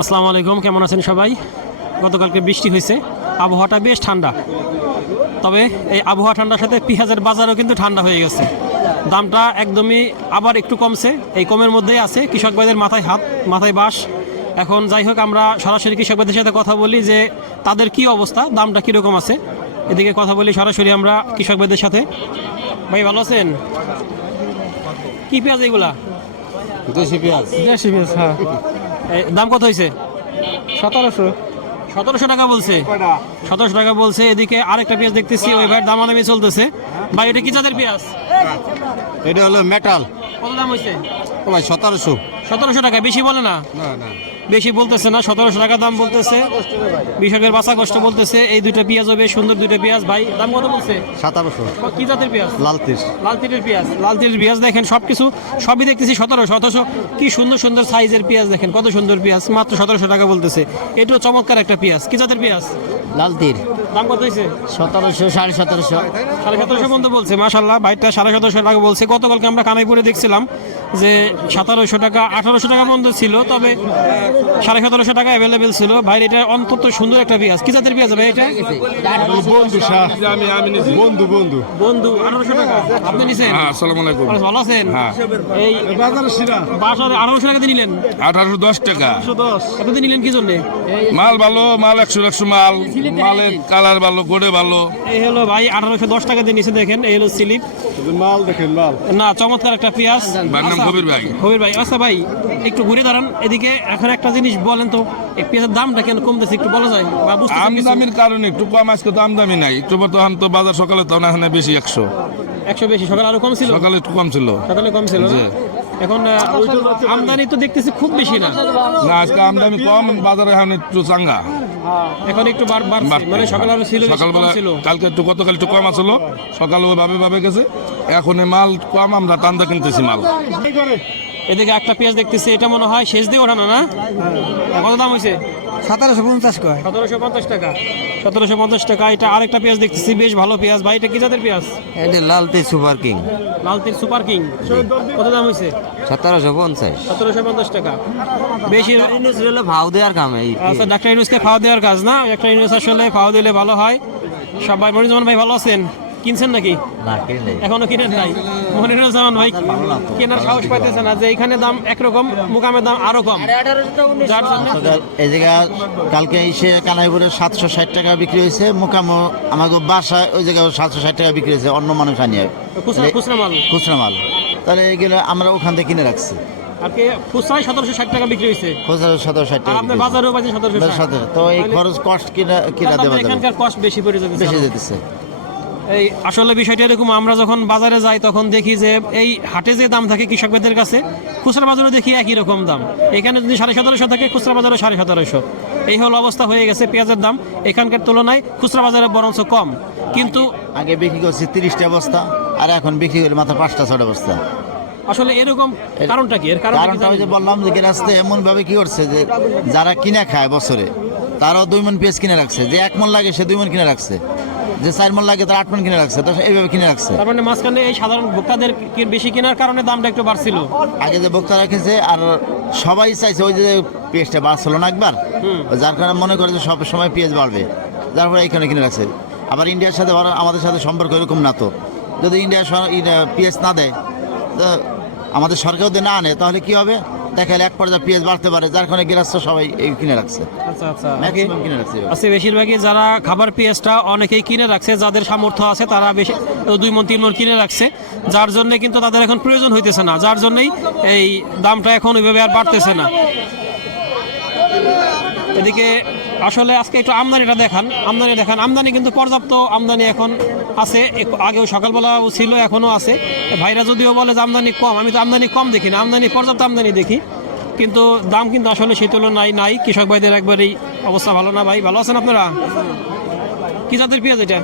আসসালামু আলাইকুম কেমন আছেন সবাই? গতকালকে বৃষ্টি হয়েছে আবহাওয়াটা বেশ ঠান্ডা। তবে এই আবহাওয়া ঠান্ডার সাথে পেঁয়াজের বাজারও কিন্তু ঠান্ডা হয়ে গেছে। দামটা একদমই আবার একটু কমছে এই কমের মধ্যেই আছে কৃষক ভাইদের মাথায় হাত মাথায় বাস এখন যাই হোক আমরা সরাসরি কৃষক ভাইদের সাথে কথা বলি যে তাদের কি অবস্থা দামটা কীরকম আছে? এদিকে কথা বলি সরাসরি আমরা কৃষক ভাইদের সাথে। ভাই ভালো আছেন? কি পেঁয়াজ এগুলা? দেশি পেঁয়াজ। দেশি পেঁয়াজ হ্যাঁ। দাম কত হয়েছে সতেরোশো। সতেরোশো টাকা বলছে। সতেরোশো টাকা বলছে। এদিকে আরেকটা পেঁয়াজ দেখতেছি। ওই ভাইয়ের দামাদামি চলতেছে। ভাই এটা কি জাতের পেঁয়াজ? এটা হলো মেটাল কত দাম হয়েছে ও ভাই সতেরোশো। সতেরোশো টাকা। বেশি বলে না? না না। বেশি বলতেছে না সতেরোশো টাকা দাম বলতেছে। কৃষকের বাসা কষ্ট বলতেছে এই দুইটা পেঁয়াজ হবে সুন্দর দুইটা পেঁয়াজ। ভাই দাম কত বলছে? সাতারোশো। কি জাতের পেঁয়াজ? লাল তির লাল তিলের পেঁয়াজ। লাল তিলের পেঁয়াজ দেখেন সব কিছু সবই দেখতেছি সতেরোশো অথচ কি সুন্দর সুন্দর সাইজের পেঁয়াজ দেখেন কত সুন্দর পেঁয়াজ মাত্র সতেরোশো টাকা বলতেছে। এটাও চমৎকার একটা পেঁয়াজ। কি জাতের পেঁয়াজ? লাল তীর দাম কত হয়েছে সতেরোশো সাড়ে সতেরোশো। সাড়ে সতেরোশো পর্যন্ত বলছে মাসাল্লাহ বাইকটা সাড়ে সতেরোশো টাকা বলছে। গতকালকে আমরা কানাইপুরে দেখছিলাম যে সতেরোশো টাকা আঠারোশো টাকা পর্যন্ত ছিল তবে সাড়ে সতেরোশো টাকা অ্যাভেলেবেল ছিল। ভাই এটা অন্তত সুন্দর একটা পেঁয়াজ। কি জাতের পেঁয়াজ ভাই এটা? বন্ধু আমি আমি বন্ধু বন্ধু। বন্ধু আঠারোশো টাকা। আপনি নিছেন? আসসালামু আলাইকুম। ভালো আছেন। এই বাজার আঠারোশো টাকা দিয়ে নিলেন? আঠারোশো দশ টাকা। এতদিন নিলেন কি জন্যে? মাল ভালো মাল একশো একশো মাল। মালের কালার ভালো গোড়ে ভালো। এই হলো ভাই আঠারোশো দশ টাকা দিয়ে নিচে দেখেন এই হলো স্লিপ মাল দেখেন মাল। না চমৎকার একটা পেঁয়াজ। নাম আচ্ছা, কবির ভাই। কবির ভাই আচ্ছা ভাই একটু ঘুরে দাঁড়ান। এদিকে এখন একটা জিনিস বলেন তো এই পেঁয়াজের দামটা কেন কমতেছে একটু বলা যায়? বা বুঝতে আমদামির কারণে একটু কম আজকে তো আমদামি নাই। একটু বর্তমান তো বাজার সকালে তো না এখানে বেশি একশো। একশো বেশি সকালে আরও কম ছিল? সকালে একটু কম ছিল। সকালে কম ছিল। এখন আমদানি তো দেখতেছি খুব বেশি না। না আজকে আমদানি কম বাজারে এখন একটু চাঙ্গা। এখন একটু বার- বার মানে সকালে ছিল সকালবেলা ছিল। কালকে একটু গতকাল একটু কম আসলো সকালে ভাবে ভাবে গেছে। এখন মাল কম আমরা টান্দা কিনতেছি মাল। এদিকে একটা পেঁয়াজ দেখতেছি এটা মনে হয় শেষ দিয়ে ওঠানো না? কত দাম হয়েছে? সতেরোশো পঞ্চাশ কয়। সতেরোশো পঞ্চাশ টাকা। সতেরোশো পঞ্চাশ টাকা এটা আরেকটা পেঁয়াজ দেখতেছি বেশ ভালো পেঁয়াজ। ভাই এটা কি জাতের পেঁয়াজ? এটা Lal Teer super king. Lal Lalteer super king. কত দাম হয়েছে? সতেরোশো পঞ্চাশ। সতেরোশো পঞ্চাশ টাকা। বেশি হলো ভাও দেওয়ার কাম এই আচ্ছা ডাক্তার ইউনুসকে খাওয়া দেওয়ার কাজ না? একটা ইউনুস আসলে ফাও দিলে ভালো হয়। সবাই মনিরুজ্জামান ভাই ভালো আছেন? কিনছেন নাকি? এখনও কিনেন নাই? মনিরুজ্জামান ভাই কেনার সাহস পাইতেছে না যে এখানে দাম একরকম মুকামের দাম আরও কম। যার জন্য এই জায়গা কালকে এসে কানাইপুরে সাতশো ষাট টাকা বিক্রি হয়েছে মোকামো আমাকে বাসায় ওই জায়গায় সাতশো ষাট টাকা বিক্রি হয়েছে অন্য মানুষ আনিয়ে। খুচরা মাল। খুচরা মাল। তাহলে এগুলো আমরা ওখান থেকে কিনে রাখছি। খুচরায় সতেরোশো ষাট টাকা বিক্রি হয়েছে। খুচরা ষাট টাকা আপনার বাজারেও পাচ্ছেন সতেরোশো সতেরো। তো এই খরচ কষ্ট কিনা কিনা দেওয়া এখানকার কষ্ট বেশি পড়ে যাবে। বেশি যেতেছে। এই আসলে বিষয়টা এরকম আমরা যখন বাজারে যাই তখন দেখি যে এই হাটে যে দাম থাকে কৃষকদের কাছে খুচরা বাজারে দেখি একই রকম দাম। এখানে যদি সাড়ে সতেরোশো থাকে খুচরা বাজারে সাড়ে সতেরোশো। এই হলো অবস্থা হয়ে গেছে পেঁয়াজের দাম। এখানকার তুলনায় খুচরা বাজারে বরঞ্চ কম। কিন্তু আগে বিক্রি করছি তিরিশটা বস্তা আর এখন বিক্রি করি মাত্র পাঁচটা ছটা বস্তা আসলে এরকম কারণটা কি? এর কারণটা ওই যে বললাম যে রাস্তায় এমন ভাবে কি করছে যে যারা কিনে খায় বছরে তারাও দুই মন পেঁয়াজ কিনে রাখছে। যে এক মন লাগে সে দুই মন কিনে রাখছে। যে চার মন লাগে তার আট মন কিনে রাখছে এইভাবে কিনে রাখছে। তার মানে মাঝখানে এই সাধারণ ভোক্তাদের বেশি কেনার কারণে দামটা একটু বাড়ছিল? আগে যে বক্তা রেখেছে আর সবাই চাইছে ওই যে পেঁয়াজটা বাড়ছিল না একবার যার কারণে মনে করে যে সব সময় পেঁয়াজ বাড়বে। যার ফলে এখানে কিনে রাখছে। আবার ইন্ডিয়ার সাথে আমাদের সাথে সম্পর্ক এরকম না তো। যদি ইন্ডিয়া পেঁয়াজ না দেয় তো আমাদের সরকার যদি না আনে তাহলে কি হবে? দেখা এক পর্যায়ে পেঁয়াজ বাড়তে পারে যার কারণে গৃহস্থ সবাই এই কিনে রাখছে। আচ্ছা আচ্ছা। ম্যাক্সিমাম কিনে রাখছে আচ্ছা বেশিরভাগই যারা খাবার পেঁয়াজটা অনেকেই কিনে রাখছে যাদের সামর্থ্য আছে তারা বেশি দুই মন তিন মন কিনে রাখছে। যার জন্য কিন্তু তাদের এখন প্রয়োজন হইতেছে না যার জন্যই এই দামটা এখন ওইভাবে আর বাড়তেছে না। এদিকে আসলে আজকে একটু আমদানিটা দেখান আমদানি দেখান। আমদানি কিন্তু পর্যাপ্ত আমদানি এখন আছে আগেও সকালবেলাও ছিল এখনও আছে। ভাইরা যদিও বলে যে আমদানি কম আমি তো আমদানি কম দেখি না আমদানি পর্যাপ্ত আমদানি দেখি। কিন্তু দাম কিন্তু আসলে সেই তুলনায় নাই কৃষক ভাইদের একবারেই অবস্থা ভালো না ভাই ভালো আছেন আপনারা? কি জাতের পেঁয়াজ এটা?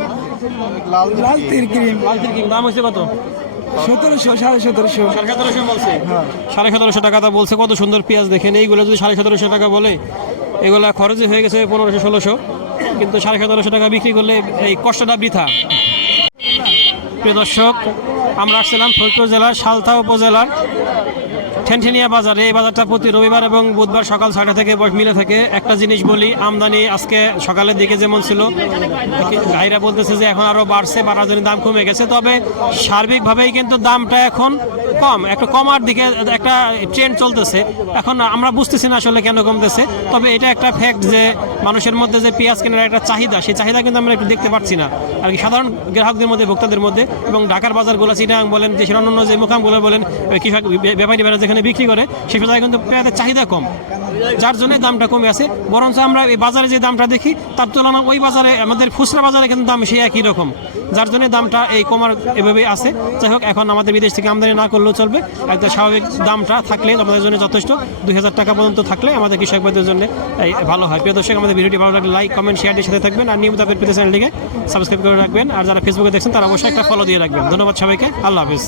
লাল লাল দাম হয়েছে কত? সতেরোশো সাড়ে সতেরোশো। সাড়ে সতেরোশো বলছে? সাড়ে সতেরোশো টাকা তা বলছে কত সুন্দর পেঁয়াজ দেখেন এইগুলো যদি সাড়ে সতেরোশো টাকা বলে এগুলো খরচই হয়ে গেছে পনেরোশো, ষোলোশো। কিন্তু সাড়ে সতেরোশো টাকা বিক্রি করলে এই কষ্টটা বৃথা। প্রিয় দর্শক, আমরা আসছিলাম ফরিদপুর জেলার সালথা উপজেলার ঠেনঠেনিয়া বাজারে, এই বাজারটা প্রতি রবিবার এবং বুধবার সকাল ছয়টা থেকে মিলে থাকে। একটা জিনিস বলি, আমদানি আজকে সকালের দিকে যেমন ছিল ভাইরা বলতেছে যে এখন আরও বাড়ছে, বাড়ার জন্য দাম কমে গেছে। তবে সার্বিকভাবেই কিন্তু দামটা এখন কম, একটু কমার দিকে একটা ট্রেন্ড চলতেছে। এখন আমরা বুঝতেছি না আসলে কেন কমতেছে, তবে এটা একটা ফ্যাক্ট যে মানুষের মধ্যে যে পেঁয়াজ কেনার একটা চাহিদা, সেই চাহিদা কিন্তু আমরা একটু দেখতে পাচ্ছি না। আর কি সাধারণ গ্রাহকদের মধ্যে, ভোক্তাদের মধ্যে এবং ঢাকার বাজারগুলো, চিটাং বলেন দেশের অন্যান্য যে মুখামগুলো বলেন কৃষক ব্যাপারী বেড়া যেখানে বিক্রি করে, সেই জায়গায় কিন্তু পেঁয়াজের চাহিদা কম। যার জন্য দামটা কমে আছে। বরঞ্চ আমরা এই বাজারে যে দামটা দেখি, তার তুলনা ওই বাজারে, আমাদের খুচরা বাজারে কিন্তু দাম সেই একই রকম। যার জন্য দামটা এই কমার এভাবেই আছে। যাই হোক, এখন আমাদের বিদেশ থেকে আমদানি না করলেও চলবে। একটা স্বাভাবিক দামটা থাকলে আমাদের জন্য যথেষ্ট। দুই হাজার টাকা পর্যন্ত থাকলে আমাদের কৃষকদের জন্য ভালো হয়। প্রিয় দর্শক, আমাদের ভিডিওটি ভালো লাগলে লাইক, কমেন্ট শেয়ারের সাথে থাকবেন। আর নিয়মিত আপডেট পেতে চ্যানেলটিকে সাবস্ক্রাইব করে রাখবেন। আর যারা ফেসবুকে দেখছেন, তারা অবশ্যই একটা ফলো দিয়ে রাখবেন। ধন্যবাদ সবাইকে। আল্লাহ হাফিজ।